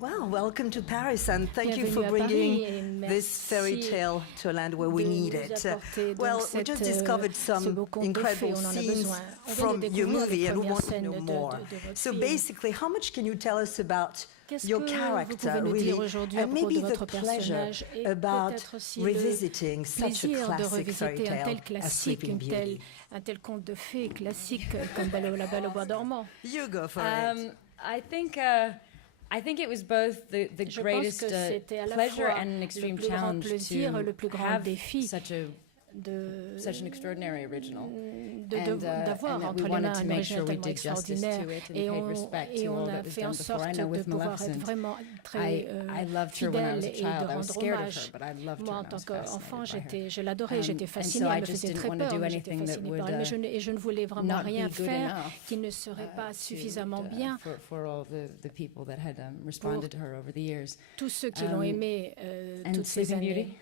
Well, welcome to Paris, and thank you Bienvenue for à Paris bringing et this fairy merci tale to a land where we de need nous it. apporter Well, donc we just ce discovered some beau conte de incredible fées, on en a scenes besoin. On vient de from your découvrir les movie, and we premières want to scènes know more. de votre So film. basically, how much can you tell us about Qu'est-ce your que vous character, pouvez nous really, dire aujourd'hui à and propos maybe de the votre pleasure personnage et about peut-être aussi revisiting le such a plaisir de classic fairy revisiter un tel tale as classique, Sleeping Beauty? un tel conte de fées classique comme La Belle au bois dormant? You go for it. I think it was both the Je pense greatest que c'était à la pleasure fois and an le extreme plus grand challenge plaisir, to le plus grand have défi such an extraordinary original. d'avoir And that entre we les wanted mains to un make original sure we tellement did justice extraordinaire to it and et paid respect to all on a that was fait en done before. sorte I know de with pouvoir être Maleficent, vraiment très I loved her when I was fidèle a et de child. I was rendre scared of hommage. her, but I loved Moi, her en and I tant was qu'enfant, fascinated by her. je l'adorais, j'étais And so fascinée, I elle me just faisait didn't très want to peur, do mais j'étais anything that fascinée par would, elle. Mais je ne voulais vraiment not be rien good faire enough, qui ne serait pas suffisamment bien for all the people that had responded to her over the years. tous ceux qui l'ont aimée And toutes ces Sleeping années. Beauty?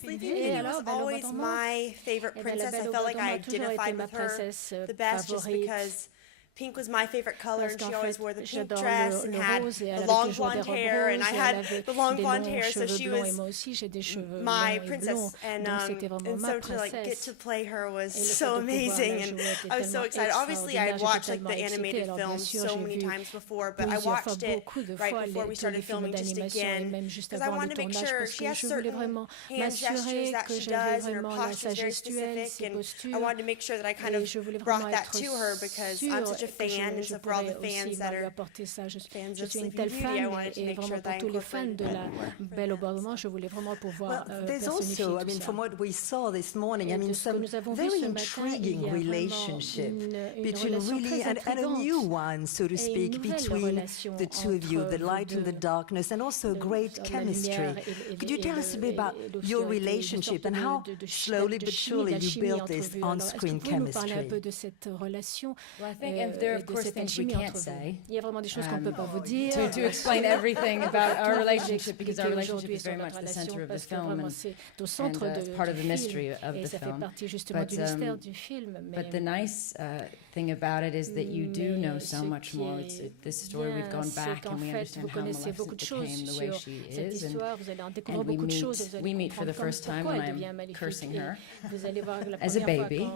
Sleeping Beauty was always my favorite princess. I felt like I identified with her the best just because pink was my favorite color and she always wore the pink dress and had the long blonde hair and I had the long blonde hair, so she was my princess and so to like get to play her was so amazing and I was so excited. Obviously I had watched like the animated film so many times before, but I watched it right before we started filming just again because I wanted to make sure she has certain hand gestures that she does and her posture is very specific, and I wanted to make sure that I kind of brought that to her because I'm such a fan, and so for all the fans that are fans of Sleeping Beauty, I wanted to make sure that I incorporated that Belle au bois dormant, je voulais vraiment pouvoir There's also, I mean, from what we saw this morning, I mean, some very intriguing relationship between really and a new one, so to speak, between the two of you, the light and the darkness, and also great chemistry. Could you tell us a bit about your relationship and how slowly but surely you built this on-screen chemistry? Well, I think, and there are of course things we can't say. Il y a vraiment des choses qu'on ne peut pas vous dire. To explain everything about our relationship, because our relationship is very much the center of the film and it's part of the mystery of the film. But the nice thing about it is that you do know so much more. It's this story we've gone back and we understand how Maléfique became the way she is, and we meet for the first time when I'm cursing her as a baby.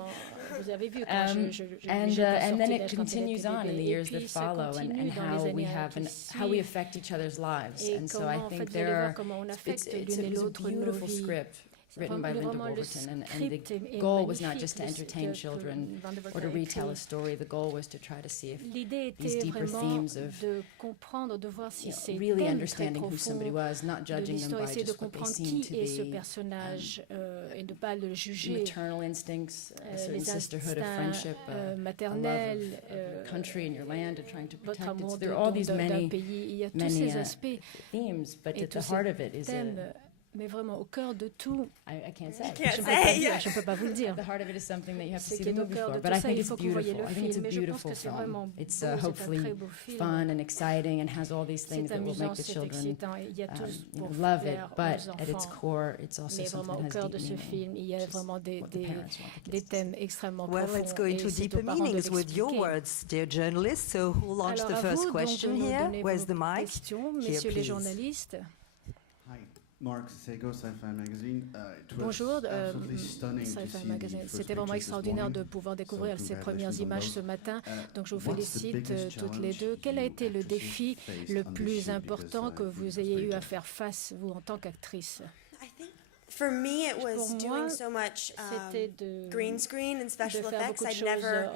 And then it continues on in the years that follow, and how we affect each other's lives. And so I think it's a beautiful script written by Linda Wolverton, and the goal was not just to entertain children or to retell a story. The goal was to try to see if these deeper themes of really understanding who somebody was, not judging them by just what they seem to be. Maternal instincts, a certain sisterhood of friendship, a love of country and your land and trying to protect it. So there are all these many themes, but at the heart of it is mais vraiment au cœur de tout. I can't say. Je ne peux pas vous le dire. The heart of it is something that you have to see the movie for. But I think it's beautiful. I think it's a beautiful film. It's hopefully fun and exciting and has all these things that will make the children love it. But at its core, it's also something that has deep meaning. Il y a vraiment des thèmes extrêmement profonds. Well, let's go into deeper meanings with your words, dear journalists. So who launched the first question here? Where's the mic? Here, please. Mark Sego, Sci-Fi Magazine. Bonjour, Sci-Fi Magazine. C'était vraiment extraordinaire de pouvoir découvrir ces premières images ce matin. Donc je vous félicite toutes les deux. Quel a été le défi le plus important que vous ayez eu à faire face, vous, en tant qu'actrice? For me, it was doing so much green screen and special effects. I'd never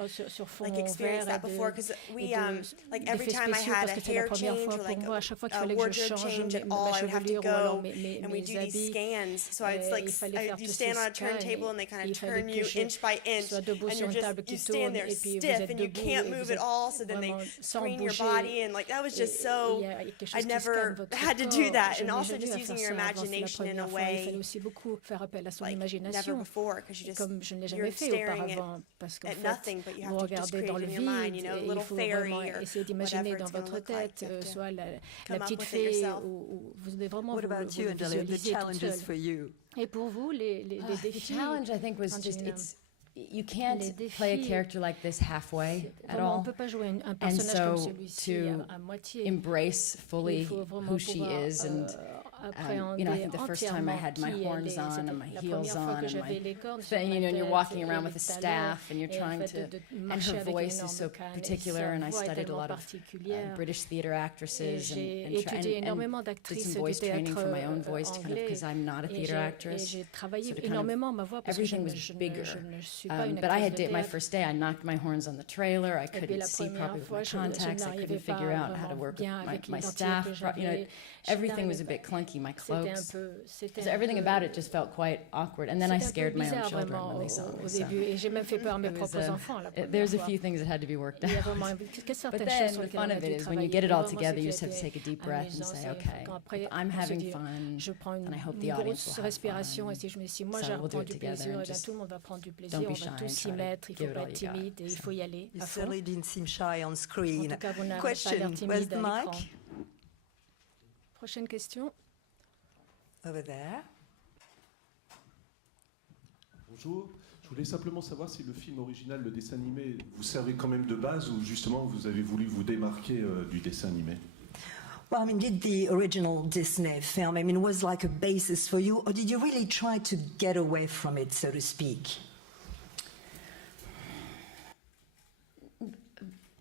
experienced that before because we every time I had a hair change or a wardrobe change at all, I would have to go and we do these scans. So you stand on a turntable and they kind of turn you inch by inch, and you stand there stiff and you can't move at all. So then they screen your body and that was just so. I never had to do that, and also just using your imagination in a way. Faire appel à son imagination, comme je ne l'ai jamais fait auparavant, parce qu'en fait, vous regardez dans le vide et il faut vraiment essayer d'imaginer dans votre tête soit la petite fée, ou vous devez vraiment vous visualiser toute seule. Et pour vous, les défis, The challenge, I think, was just you can't play a character like this halfway at all. On peut pas jouer un And personnage comme so celui-ci to à moitié. embrace fully Il faut vraiment who she pouvoir, is, and you know, I think the first time I had my horns on and my heels on and my thing, you know, and you're walking around with a staff and you're trying to, and her voice is so particular, and I studied a lot of British theater actresses and did some voice training for my own voice to kind of, because I'm not a theater actress, so to kind of, everything was bigger. But I had my first day, I knocked my horns on the trailer, I couldn't see properly with my contacts, I couldn't figure out how to work with my staff, you know, everything was a bit clunky, my cloaks. So everything about it just felt quite awkward. And then I scared my own children when they saw me. So there's a few things that had to be worked out. But then the fun of it is when you get it all together, you just have to take a deep breath and say, okay, I'm having fun, and I hope the audience will have fun. So we'll do it together, and just don't be shy and try to give it all you got. You certainly didn't seem shy on screen. Question, where's the mic? Prochaine question. Over there. Bonjour, je voulais simplement savoir si le film original, le dessin animé, vous servait quand même de base ou justement vous avez voulu vous démarquer du dessin animé? Well, I mean, did the original Disney film, I mean, was like a basis for you, or did you really try to get away from it, so to speak?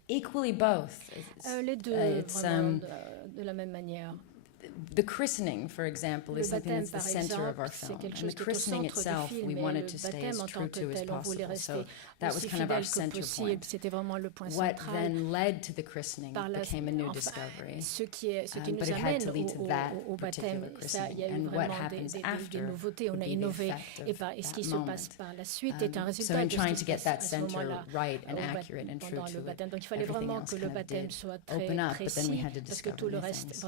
Equally both. Les deux, vraiment, de la même manière. The christening, for example, is something that's the center of our film. And the christening itself, we wanted to stay as true to as possible. So that was kind of our center point. What then led to the christening became a new discovery. But it had to lead to that particular christening. And what happens after would be the effect of that moment. So in trying to get that center right and accurate and true to it, everything else kind of did open up, but then we had to discover new things.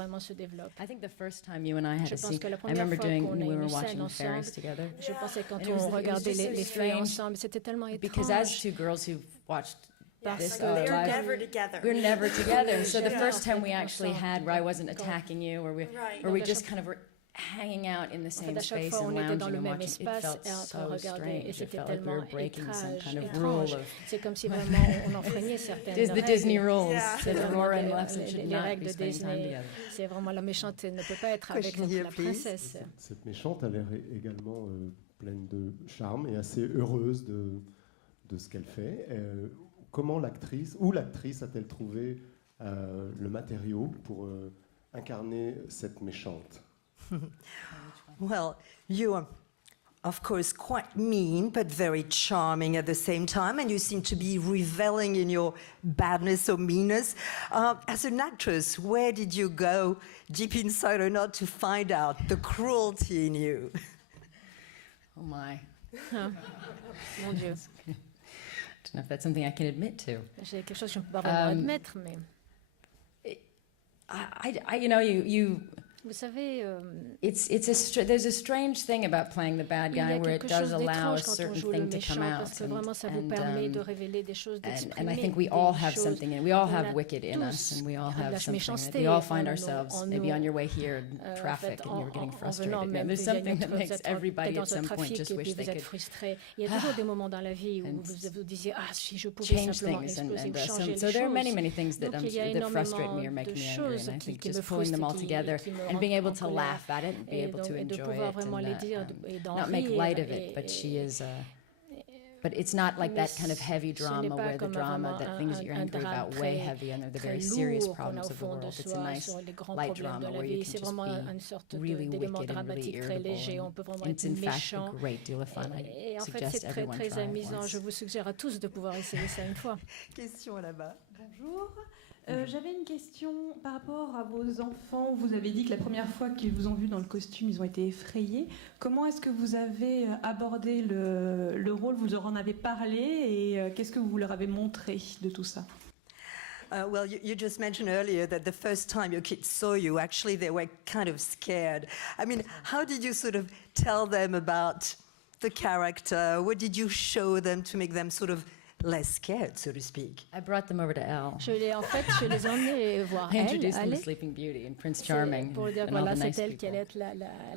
I think the first time you and I had a scene, I remember when we were watching the fairies together. Je pensais quand on regardait les fées ensemble, c'était tellement étrange. Because as two girls who've watched this They're live, never together. we're never together. And so the first time we actually had, where I wasn't attacking you, where we just kind of were hanging out in the same space and lounging and watching, it felt so strange. It felt like we were breaking some kind of rule of the Disney rules that Aurora and Maleficent should not be spending time together. C'est vraiment la méchante, elle ne peut pas être avec la princesse. Cette méchante a l'air également pleine de charme et assez heureuse de ce qu'elle fait. Comment l'actrice a-t-elle trouvé le matériau pour incarner cette méchante? Well, you are, of course, quite mean, but very charming at the same time, and you seem to be reveling in your badness or meanness. As an actress, where did you go, deep inside or not, to find out the cruelty in you? Oh my. Mon Dieu. I don't know if that's something I can admit to. C'est quelque chose que je ne peux pas vraiment admettre, mais... You know, you Vous savez, there's a strange thing about playing the bad guy where it does allow a certain thing to come out. And I think we all have something in it. We all have wicked in us, and we all have something. We all find ourselves maybe on your way here in traffic and you're getting frustrated. And there's something that makes everybody at some point just wish they could change things. So there are many things that frustrate me or make me angry. And I think just pulling them all together and being able to laugh at it and be able to enjoy it and not make light of it, but she is but it's not like that kind of heavy drama where the drama that things you're angry about way heavy and they're the very serious problems of the world. It's a nice light drama where you can just be really wicked and really irritable. And it's in fact a great deal of fun. I suggest everyone try it once. Je vous suggère à tous de pouvoir essayer ça une fois. Question là-bas. Bonjour. J'avais une question par rapport à vos enfants. Vous avez dit que la première fois qu'ils vous ont vu dans le costume, ils ont été effrayés. Comment est-ce que vous avez abordé le rôle? Vous leur en avez parlé et qu'est-ce que vous leur avez montré de tout ça? Well, you just mentioned earlier that the first time your kids saw you, actually they were kind of scared. I mean, how did you sort of tell them about the character? What did you show them to make them sort of less scared, so to speak. I brought them over to Elle. Je les ai emmenés voir I Elle. introduced them to Sleeping Beauty and Prince Charming. Pour dire voilà, c'est elle qui allait être la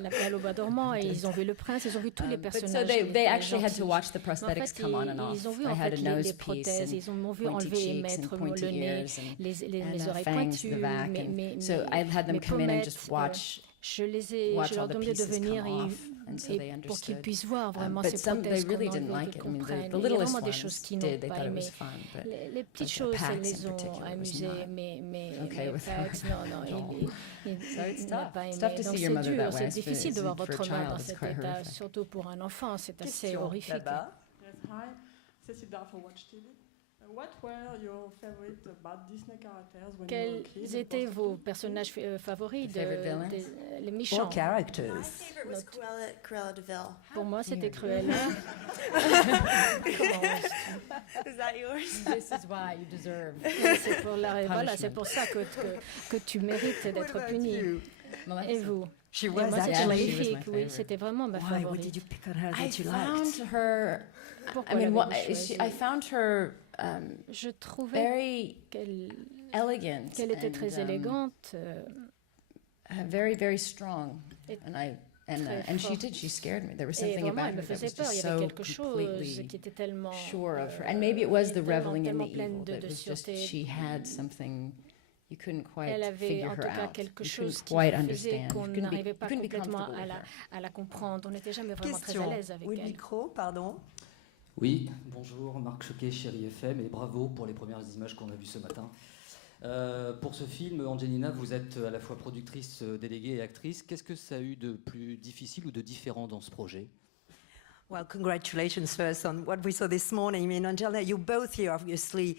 belle au bois dormant, et ils ont vu le prince, ils ont vu tous les personnages. So they actually had to watch the prosthetics come on and off. Ils ont vu I en had fait a les nose prothèses, piece ils ont vu and pointy enlever et cheeks mettre and pointy le nez, ears les oreilles fangs to pointues, the back. So I had them come in and just watch. Je leur demandais de venir et pour qu'ils puissent voir vraiment ces prothèses qu'on enlevait, qu'ils comprennent. Il y a vraiment des choses qu'ils n'ont pas aimé. Les petites choses, elles les ont amusées, mais Pax, non, il n'a pas aimé. Donc c'est dur, c'est difficile de voir votre mère dans cet état, surtout pour un enfant, c'est assez horrifique. Hi, Cecilia for Watch TV. What were your favorite Disney characters when you were a kid? Quels étaient vos personnages favoris les méchants? What characters? My favorite was Cruella de Vil. Pour moi, c'était Cruella. Is that yours? This is why you deserve. C'est pour ça que tu mérites d'être puni. Et vous? She was actually Maléfique, oui, c'était vraiment ma favorite. Why did you pick on her that you found liked? her. I found her je trouvais very elegant. Qu'elle était très élégante. Very, very strong. And she scared me. There was something about her that was just so completely sure of her. And maybe it was the reveling in the evil that was just she had something. You couldn't quite figure her out. You couldn't quite understand. Qu'on n'arrivait pas complètement à la comprendre. On n'était jamais vraiment très à l'aise avec elle. Micro, pardon. Oui, bonjour, Marc Choquet, Chérie FM, et bravo pour les premières images qu'on a vues ce matin. Pour ce film, Angélina, vous êtes à la fois productrice déléguée et actrice. Qu'est-ce que ça a eu de plus difficile ou de différent dans ce projet? Well, congratulations first on what we saw this morning. I mean, Angela, you're both here, obviously,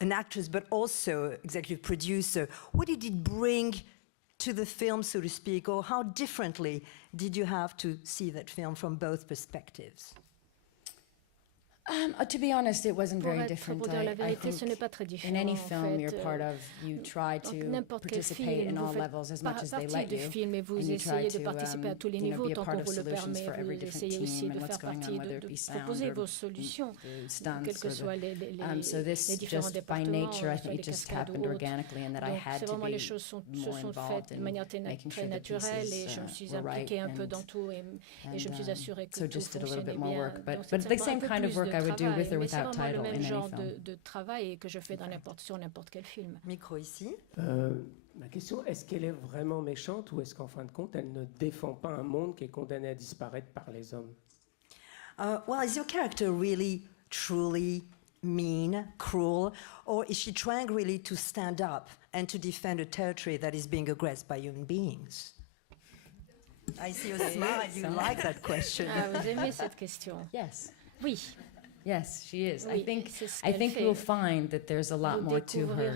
an actress, but also executive producer. What did it bring to the film, so to speak, or how differently did you have to see that film from both perspectives? To be honest, it wasn't very different. Pour dire la vérité, ce n'est pas très différent. In any film you're part of, you try to participate in all levels as much as they let you. Film, et vous essayez de participer à tous les niveaux tant qu'on vous le permet. Vous essayez aussi de faire partie, de proposer vos solutions, quels que soient les différents départements, les cascades ou autres. Donc, vraiment, les choses se sont faites de manière très naturelle et je me suis impliquée un peu dans tout et je me suis assurée que tout fonctionnait bien. But the same kind of work I would do with or without title in any film. De travail que je fais sur n'importe quel film. Micro ici. Ma question, est-ce qu'elle est vraiment méchante ou est-ce qu'en fin de compte, elle ne défend pas un monde qui est condamné à disparaître par les hommes? Well, is your character really, truly mean, cruel, or is she trying really to stand up and to defend a territory that is being aggressed by human beings? I see you smile. You like that question. Vous aimez cette question? Yes. Oui. Yes, she is. Oui, I think you'll find that there's a lot more to her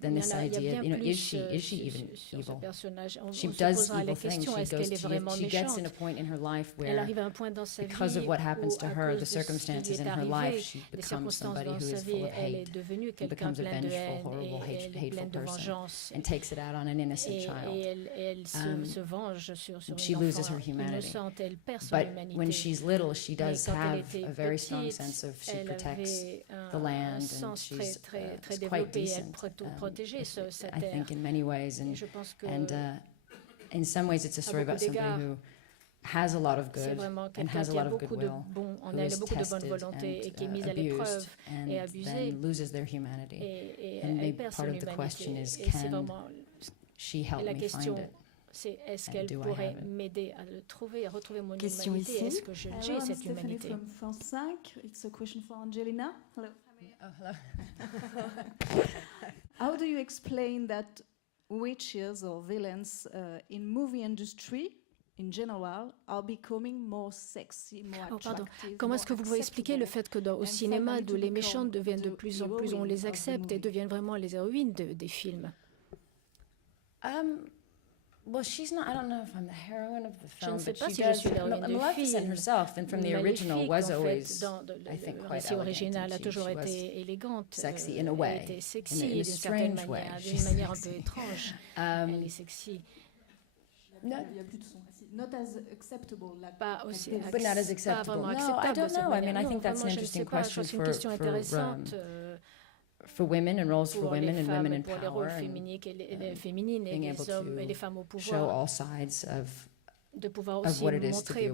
than this idea. You know, is she even evil? She does evil things. She gets in a point in her life where, because of what happens to her, the circumstances in her life, she becomes somebody who is full of hate, and becomes a vengeful, horrible, hateful person, and takes it out on an innocent child. She loses her humanity. But when she's little, she does have a very strong sense of she protects the land and she's quite decent. I think in many ways, and in some ways it's a story about somebody who has a lot of good and has a lot of goodwill, who is tested and abused and then loses their humanity. And maybe part of the question is, can she help me find it? C'est est-ce qu'elle pourrait m'aider à le trouver, à retrouver mon humanité? Est-ce que j'ai cette humanité? From France 5. It's a question for Angélina. Hello. Oh, hello. How do you explain that witches or villains in movie industry in general are becoming more sexy, more attractive? Comment est-ce que vous pouvez expliquer le fait que au cinéma, les méchantes deviennent de plus en plus, on les accepte et deviennent vraiment les héroïnes des films? Well, she's not. I don't know if I'm the heroine of the film, but she does. Maleficent herself, and from the original, was always, I think, quite original, a toujours été élégante, sexy in a way, était sexy d'une certaine manière, d'une manière un peu étrange. Elle est sexy. Il y a plus de son. not as acceptable, like, pas aussi but not as acceptable. Pas No, I don't know. I mean, I think that's an interesting question c'est une question intéressante for women and roles for women and women in pour les rôles power, féminines et les hommes et les femmes au pouvoir. Show all sides de pouvoir aussi montrer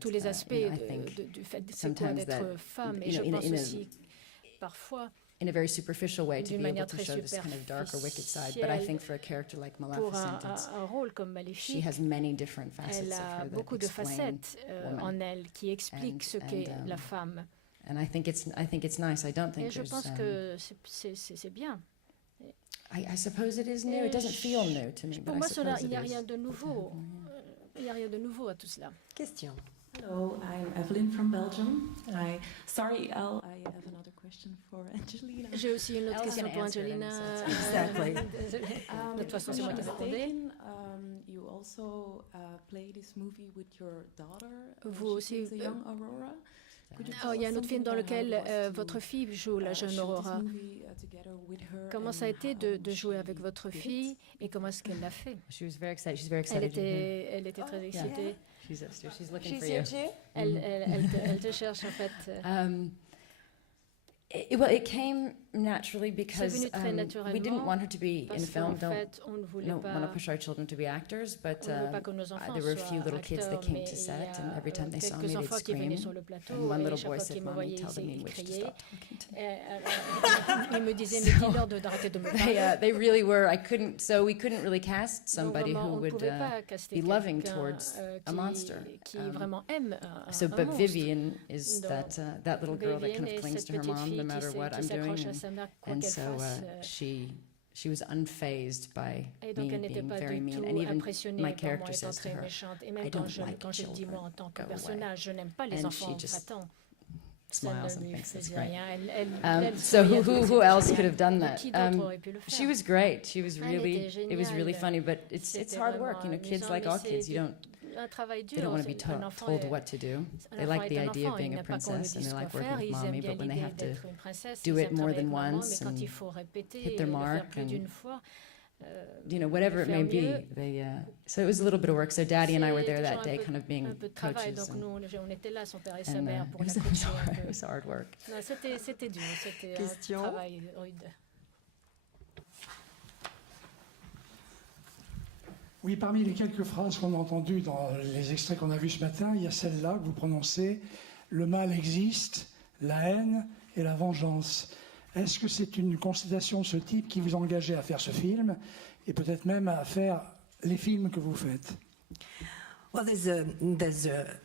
tous les aspects du fait c'est quoi d'être femme. Et je pense aussi parfois in a very superficial way to be able to show this kind of dark or wicked side. But I think for a character like Maleficent, un rôle comme Maléfique, she has many different facets elle of a her beaucoup de that facettes en elle qui expliquent ce qu'est la femme. And I think it's nice. I don't think et je pense que c'est bien. I suppose it is new. It doesn't feel new to me. Pour moi, il n'y a rien de nouveau. Il n'y a rien de nouveau à tout cela. Question. Hello, I'm Evelyn from Belgium. Sorry, Elle, I have another question for Angélina. J'ai aussi une autre question pour Angélina. Exactly. De toute façon, c'est moi qui répondais. You also play this movie with your daughter. Vous aussi. The young Aurora. Il y a un autre film dans lequel votre fille joue la jeune Aurora. Comment ça a été de jouer avec votre fille et comment est-ce qu'elle l'a fait? She was very excited. She's very excited. Elle était très excitée. She's looking for you. Elle te cherche en fait. It came naturally because we didn't want her to be in film. Don't want to push our children to be actors, but there were a few little kids that came to set, and every time they saw me, they'd scream. And one little boy said, "Mommy, tell the mean witch to stop talking to me." Il me disait, mais dis-leur d'arrêter de me parler. They really were. We couldn't really cast somebody who would be loving towards a monster. Qui vraiment aime so, but Vivian is that little girl that kind of clings to her mom no matter what I'm doing, and so she was unfazed by me being very mean, and even my character says to her, "I don't like children. Go away." And she just smiles and thinks it's great. So who else could have done that? She was great. She was really, it was really funny, but it's hard work. You know, kids like all kids, they don't want to be told what to do. They like the idea of being a princess and they like working with mommy, but when they have to do it more than once and hit their mark and whatever it may be, so it was a little bit of work. So Daddy and I were there that day, kind of being coaches. And it was hard work. C'était dur, c'était un travail rude. Oui, parmi les quelques phrases qu'on a entendues dans les extraits qu'on a vus ce matin, il y a celle-là que vous prononcez: le mal existe, la haine et la vengeance. Est-ce que c'est une constatation de ce type qui vous engageait à faire ce film et peut-être même à faire les films que vous faites? Well, there's a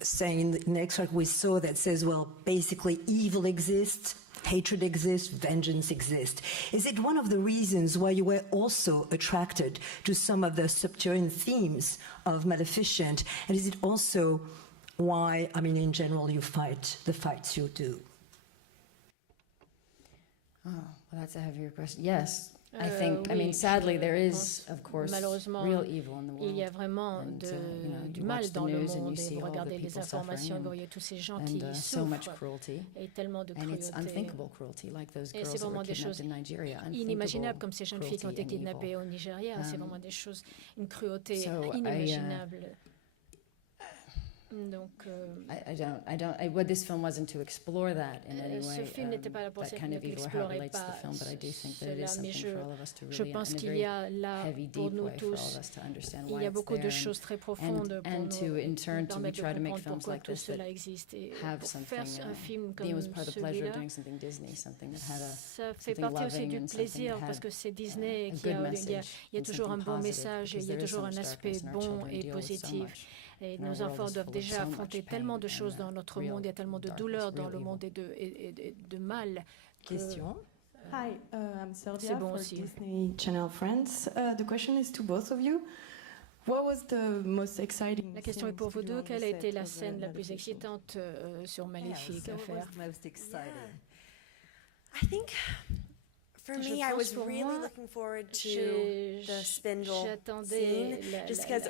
saying in the extract we saw that says, well, basically evil exists, hatred exists, vengeance exists. Is it one of the reasons why you were also attracted to some of the subterranean themes of Maleficent? And is it also why, I mean, in general, you fight the fights you do? Oh, well, that's a heavier question. Yes. I think, I mean, sadly, there is, of course, real evil in the world. Il y a vraiment du mal dans le monde, et vous regardez les informations, vous voyez tous ces gens qui souffrent, et tellement de cruauté. Et c'est vraiment des choses inimaginables, comme ces jeunes filles qui ont été kidnappées au Nigeria. C'est vraiment des choses, une cruauté inimaginable. Donc, what this film wasn't to explore that in any way. Ce film n'était pas là pour that kind of evil, how it relates to the film, but I do think that it is something for all of us to really, pense qu'il y a là pour nous tous, il y a beaucoup de choses très profondes pour nous permettre de comprendre pourquoi tout cela existe. Et pour faire un film comme celui-là, ça fait partie aussi du plaisir parce que c'est Disney, il y a toujours un bon message, il y a toujours un aspect bon et positif. Et nos enfants doivent déjà affronter tellement de choses dans notre monde, il y a tellement de douleurs dans le monde et de mal. Question. Hi, I'm Serdia for Disney Channel France. The question is to both of you. What was the most exciting? La question est pour vous deux. Quelle a été la scène la plus excitante sur Maléfique à faire? I think for me, I was really looking forward to the spindle scene, just because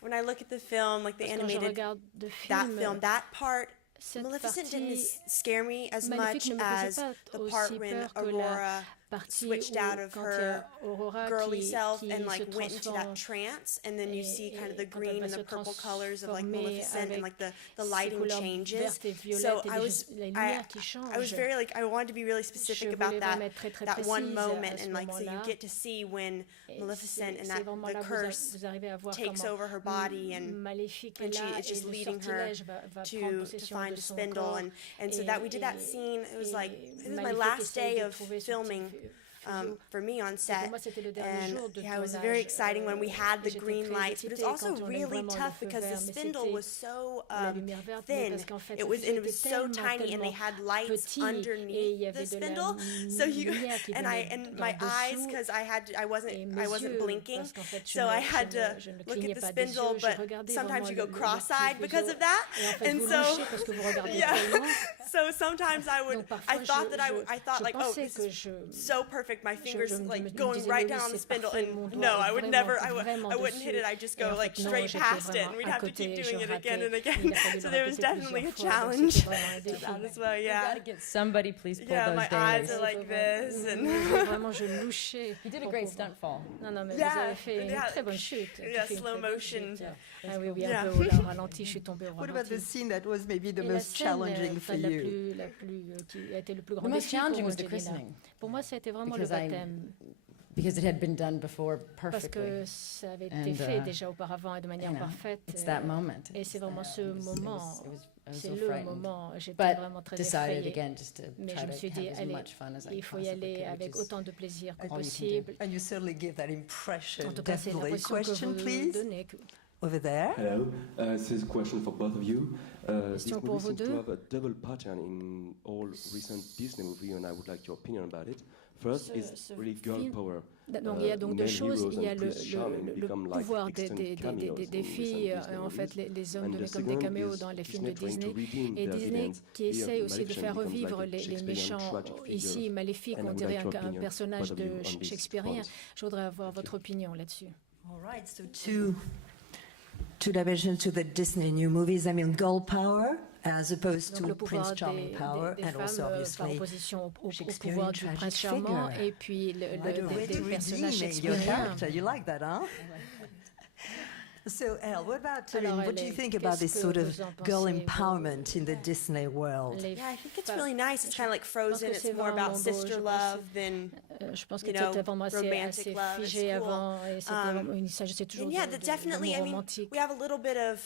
when I look at the film, like the animated that part, Maleficent didn't scare me as much as the part when Aurora switched out of her girly self and like went into that trance, and then you see kind of the green and the purple colors of like Maleficent, and like the lighting changes. So I was very like, I wanted to be really specific about that one moment, and like so you get to see when Maleficent and that the curse takes over her body, and it's just leading her to find a spindle, and so that we did that scene. It was my last day of filming for me on set, and it was very exciting when we had the green lights, but it was also really tough because the spindle was so thin. It was so tiny, and they had lights underneath the spindle. So my eyes, because I wasn't blinking, so I had to look at the spindle, but sometimes you go cross-eyed because of that, and so so sometimes I thought like, oh, this is so perfect. My fingers like going right down on the spindle, and no, I would never. I wouldn't hit it. I just go like straight past it, and we'd have to keep doing it again and again. So there was definitely a challenge to that as well. Yeah. You gotta get somebody, please pull those my eyes are like this, and you did a great stunt fall. Non, mais vous avez fait une très bonne chute. Yeah, slow motion. Ah oui, un peu au ralenti, je suis tombée au ralenti. What about the scene that was maybe the most challenging for you? Qui a été le plus grand défi. The most challenging was the Angelina. christening. Pour moi, c'était vraiment le baptême. Because it had been done before Parce perfectly. que ça avait été fait déjà auparavant et de manière parfaite. It's that moment. Et c'est vraiment ce moment. C'est le moment. J'étais But vraiment très decided effrayée. again just to Mais try je me to suis dit, have as allez, much fun as I il faut y possibly aller could, avec which is autant de plaisir que all you can possible. And you certainly give that impression. En tout cas, c'est Definitely. l'impression Question, que vous please. donnez. Over there. Hello, this is a question for both of you. This Question pour movie vous seems to deux. have a double pattern in all recent Disney movies, and I would like your opinion about it. First is really girl power. Donc, il y a donc deux male choses. heroes Il y a and Prince Charming le become like pouvoir extant cameos des in filles, recent Disney en fait, movies. les hommes And devenaient the comme des second caméos is dans les films de Disney trying to Disney. redeem Et their Disney villains. qui essaye aussi de Maleficent faire becomes revivre like a les Shakespearean méchants. tragic figure. Ici, Maléfique, And I on would dirait like your un opinion, personnage both of you, de on this shakespearien. point. Je voudrais avoir votre opinion là-dessus. All right, so two dimensions to the Disney new movies. I mean, girl power as opposed to Prince Charming power, des and femmes also par obviously opposition au Shakespearean pouvoir du tragic prince charmant figure. et puis des personnages Redeeming your shakespeariens. character. You like that, huh? So, Elle, what about, I mean, Alors, what do you Elle, think about this qu'est-ce sort que of vous en girl pensez, vous? empowerment in the Disney world? Yeah, I think it's really nice. It's kind of like Frozen. It's more about sister love than, Je pense que you know, c'était vraiment assez romantic love. It's figé cool. avant et il s'agissait toujours And yeah, de definitely. I mean, romantique. we have a little bit of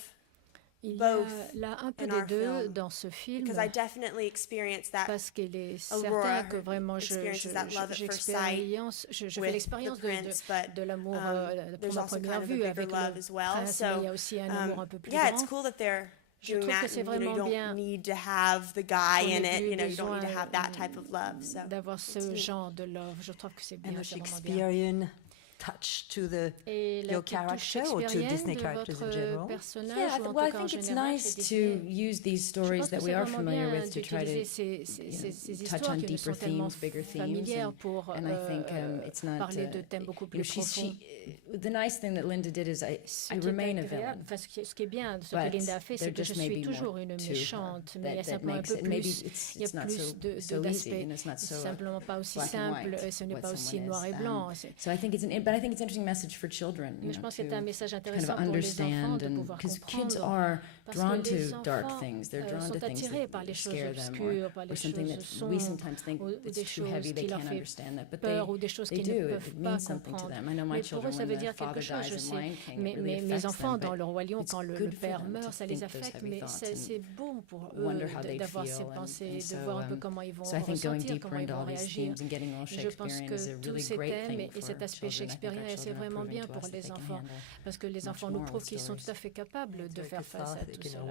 Il y a both là un peu in des our deux film, dans ce film because I definitely experienced that. parce qu'il est Aurora certain que vraiment experiences that love at first sight je fais with l'expérience the prince, but de l'amour there's pour la also première kind of a vue bigger avec love le as well. prince, mais il y a aussi un amour un peu plus Yeah, grand. it's cool that they're Je doing trouve que that. c'est And, you vraiment know, you bien don't need to have the guy in it. You know, you don't need to besoin have that type of love. So d'avoir ce genre de love. Je trouve que c'est bien, And the c'est vraiment bien. Shakespearean touch to your character or to Disney characters in general? Yeah, well, I think it's nice to use these stories that we are familiar with to try to touch on deeper themes, bigger themes, and I think it's not. The nice thing that Linda did is I remain a villain. Ce qui est bien, ce que Linda a fait, c'est que je suis toujours une méchante, mais il y a simplement un peu plus, il y a plus d'aspects. C'est simplement pas aussi simple, ce n'est pas aussi noir et blanc. So I think it's but I think it's an interesting message for children. Mais je pense que c'est un message kind intéressant of pour les enfants understand de pouvoir because kids comprendre. are Parce drawn que to les dark enfants things. They're drawn to sont things attirés par that les choses scare them obscures, par les or something choses that we sombres, sometimes think ou it's des too choses heavy, they qui leur can't fait understand that, but peur ou des choses they qu'ils ne do. peuvent It pas means something to comprendre. them. I know my Mais pour children, eux, ça when veut the dire quelque father chose. dies Je in Lion sais, King, it really mes affects enfants, them, dans le Roi Lion, it's quand le good for père them meurt, to ça les think those affecte, heavy mais thoughts c'est bon pour eux wonder how they d'avoir ces feel, pensées, and de voir un peu comment ils vont so I think going ressentir, deeper comment ils into vont all these réagir. themes and getting all Je pense Shakespearean que is a tous really ces great thèmes thing et for cet aspect children. I think shakespearien, our c'est children are vraiment proving bien to pour us that les they can enfants, handle parce que les much enfants nous more prouvent with qu'ils sont stories. tout à fait capables de faire face à tout cela.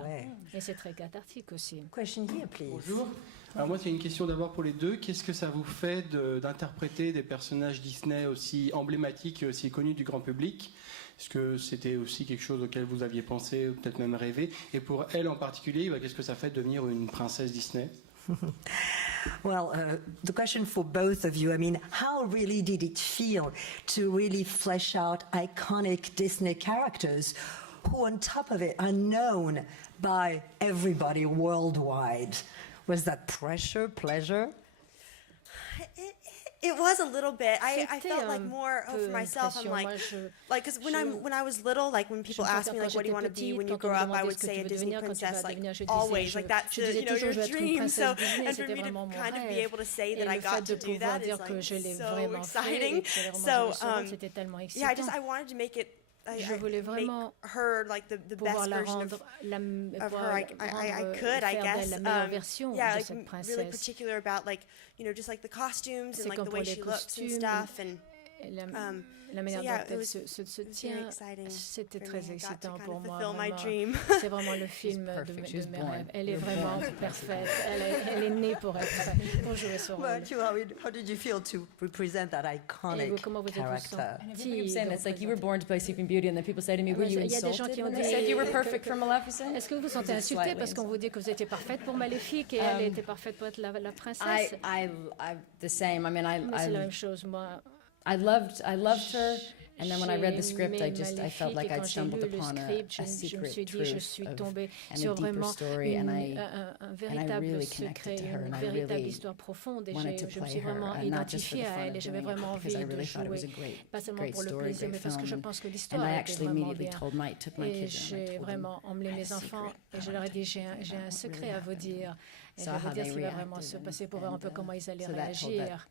Et c'est très cathartique aussi. Question here, please. Bonjour. Alors moi, c'est une question d'abord pour les deux. Qu'est-ce que ça vous fait d'interpréter des personnages Disney aussi emblématiques et aussi connus du grand public? Est-ce que c'était aussi quelque chose auquel vous aviez pensé ou peut-être même rêvé? Et pour elle en particulier, qu'est-ce que ça fait de devenir une princesse Disney? Well, the question for both of you, I mean, how really did it feel to really flesh out iconic Disney characters who, on top of it, are known by everybody worldwide? Was that pressure, pleasure? It was a little bit. I felt like more for myself. I'm like, because when I was little, like when people ask me like, what do you want to be when you grow up, I would say a Disney princess, like always, like that's your dream. So and for me to kind of be able to say that I got to do that is like so exciting. So yeah, I wanted to make it. Je voulais vraiment her like the best version of her I could, I guess. Yeah, like really particular about like just like the costumes and like the way she looks and stuff and. La manière dont elle se tient, c'était très excitant pour moi. C'est vraiment le film de mes rêves. Elle est vraiment parfaite. Elle est née pour jouer ce rôle. How did you feel to represent that iconic character? It's like you were born to play Sleeping Beauty, and then people say to me, "Were you insulted when they said you were perfect for Maleficent?" Est-ce que vous vous sentez insulté parce qu'on vous dit que vous étiez parfaite pour Maléfique et elle était parfaite pour être la princesse? I'm the same. I mean, c'est la même chose, moi. I loved her, and then when I read the script, I felt like I'd stumbled upon a secret truth and a deeper story, and I really connected to her, and I really wanted to play her, and not just for the fun of doing it, because I really thought it was a great story, great film, and I actually immediately took my kids and I told them I had a secret. Et je leur ai dit, j'ai un secret à vous dire. Et je vais dire ce qui va vraiment se passer pour voir un peu comment ils allaient réagir.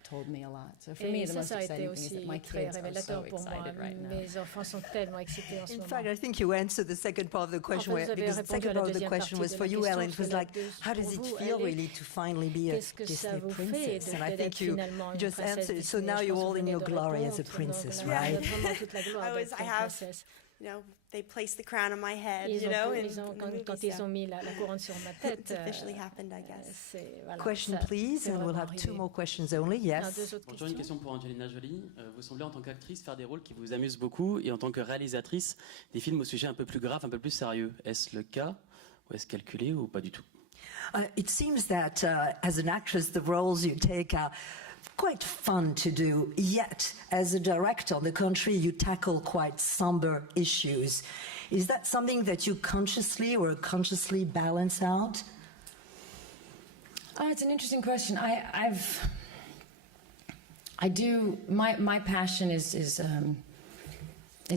Et ça a été aussi très révélateur pour moi. Mes enfants sont tellement excités en ce moment. In fact, I think you answered the second part of the question, because the second part of the question was for you, Ellen. It was like, how does it feel really to finally be a Disney princess? And I think you just answered. So now you're all in your glory as a princess, right? I have, they placed the crown on my head, Quand ils ont mis la couronne sur ma tête. It's officially happened, I guess. Question, please, and we'll have 2 more questions only. Yes. Bonjour, une question pour Angélina Jolie. Vous semblez en tant qu'actrice faire des rôles qui vous amusent beaucoup, et en tant que réalisatrice, des films au sujet un peu plus grave, un peu plus sérieux. Est-ce le cas, ou est-ce calculé, ou pas du tout? It seems that as an actress, the roles you take are quite fun to do, yet as a director, on the contrary, you tackle quite somber issues. Is that something that you consciously balance out? It's an interesting question. My passion is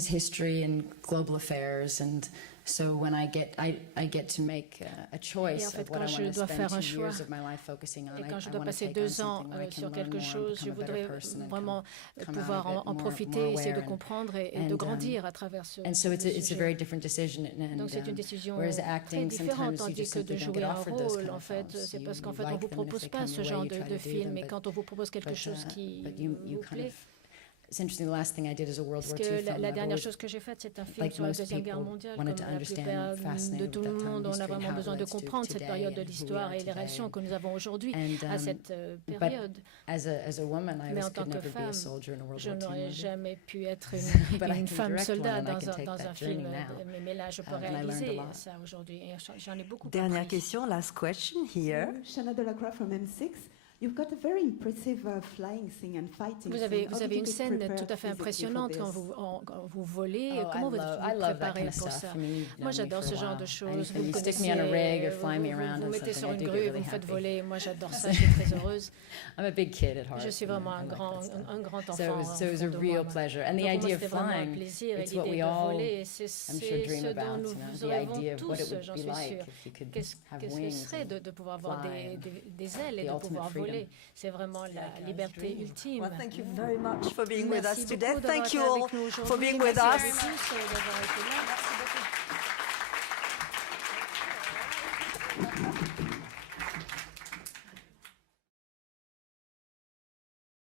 history and global affairs, and so when I get to make a choice of what I want to spend 2 years of my life focusing on. Et quand je dois passer 2 ans sur quelque chose, je voudrais vraiment pouvoir en profiter, essayer de comprendre et de grandir à travers ce sujet. Donc c'est une décision très différente, tandis que de jouer un rôle, en fait, c'est parce qu'en fait on ne vous propose pas ce genre de film, mais quand on vous propose quelque chose qui vous plaît. It's interesting. The last thing I did is a World War II film. La dernière chose que j'ai faite, c'est un film sur la Deuxième Guerre mondiale. Comme la plupart de tout le monde, on a vraiment besoin de comprendre cette période de l'histoire et les réactions que nous avons aujourd'hui à cette période. Mais en tant que femme, je n'aurais jamais pu être une femme soldat dans un film. Mais là, je peux réaliser ça aujourd'hui. J'en ai beaucoup. Dernière question, last question here. Shana Delacroix from M6. You've got a very impressive flying scene and fighting. Vous avez une scène tout à fait impressionnante quand vous volez. Comment vous vous préparez pour ça? Moi, j'adore ce genre de choses. Vous me connaissez, vous mettez sur une grue et vous me faites voler. Moi, j'adore ça. Je suis très heureuse. I'm a big kid at heart. Je suis vraiment un grand enfant. So it was a real pleasure. And the idea of flying, it's what we all, I'm sure, dream about. The idea of what it would be like if you could have wings. Qu'est-ce que ce serait de pouvoir avoir des ailes et de pouvoir voler? C'est vraiment la liberté ultime. Well, thank you very much for being with us today. Thank you all for being with us. Merci beaucoup d'avoir été là. Merci beaucoup.